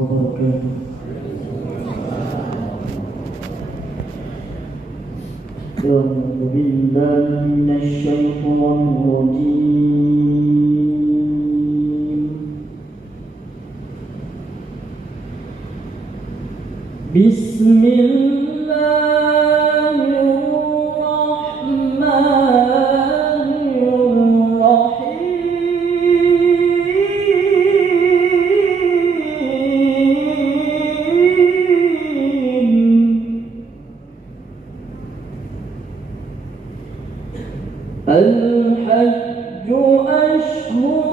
wabarakatuh. أعوذ بالله من الشيطان الرجيم. بسم الله الرحمن الرحيم. الحج أشهر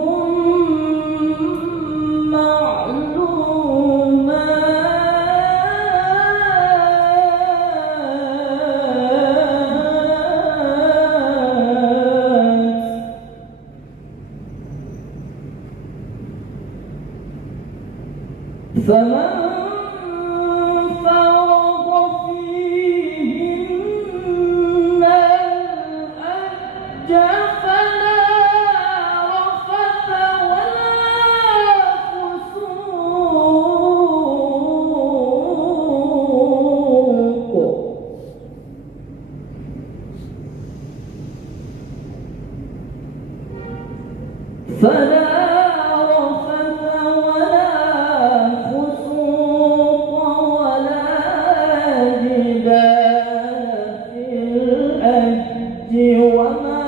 فمن فرض فيهن الحج فلا رفث ولا فسوق ولا جدال في الحج وما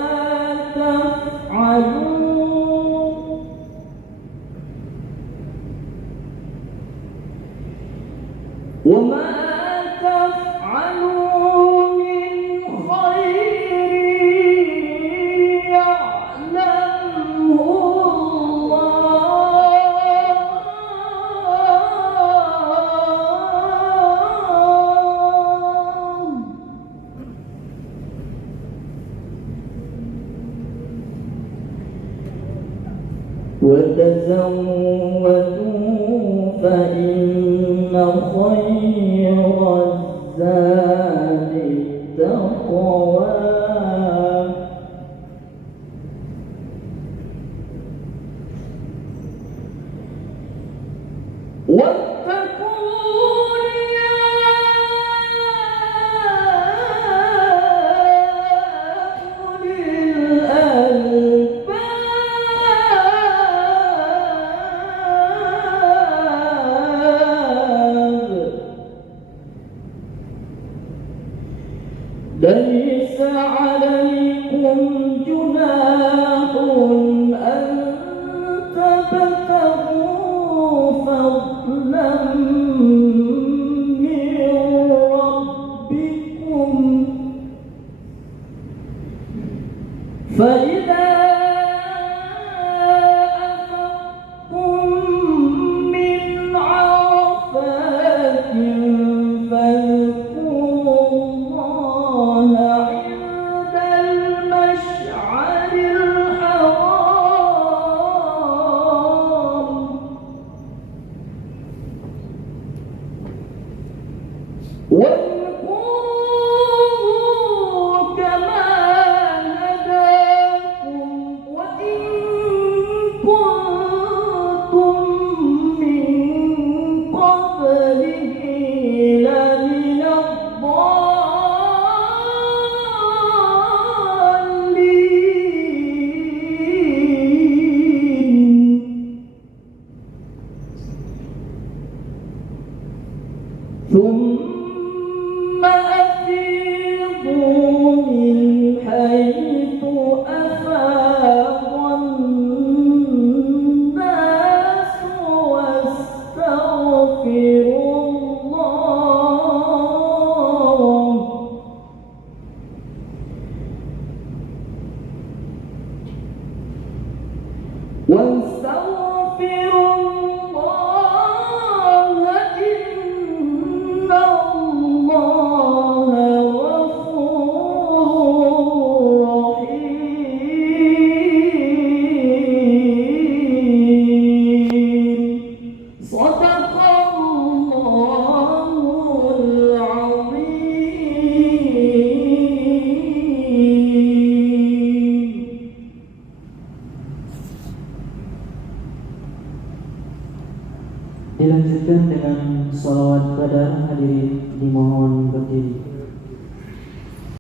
تفعلوا من خير يعلمه وتزودوا فإن خير الزاد التقوى واتقون يا أولي الألباب ليس عليكم جناح أن تبتغوا فضلا من ربكم فإذا أفضتم من عرفات فاذكروا الله عند المشعر الحرام واذكروه كما هداكم وإن كنتم من قبله لمن الضالين. ثم أفيضوا من حيث أفاض الناس واستغفروا الله واستغفروا الله إن الله dilanjutkan dengan sholawat pada hadirin dimohon berdiri.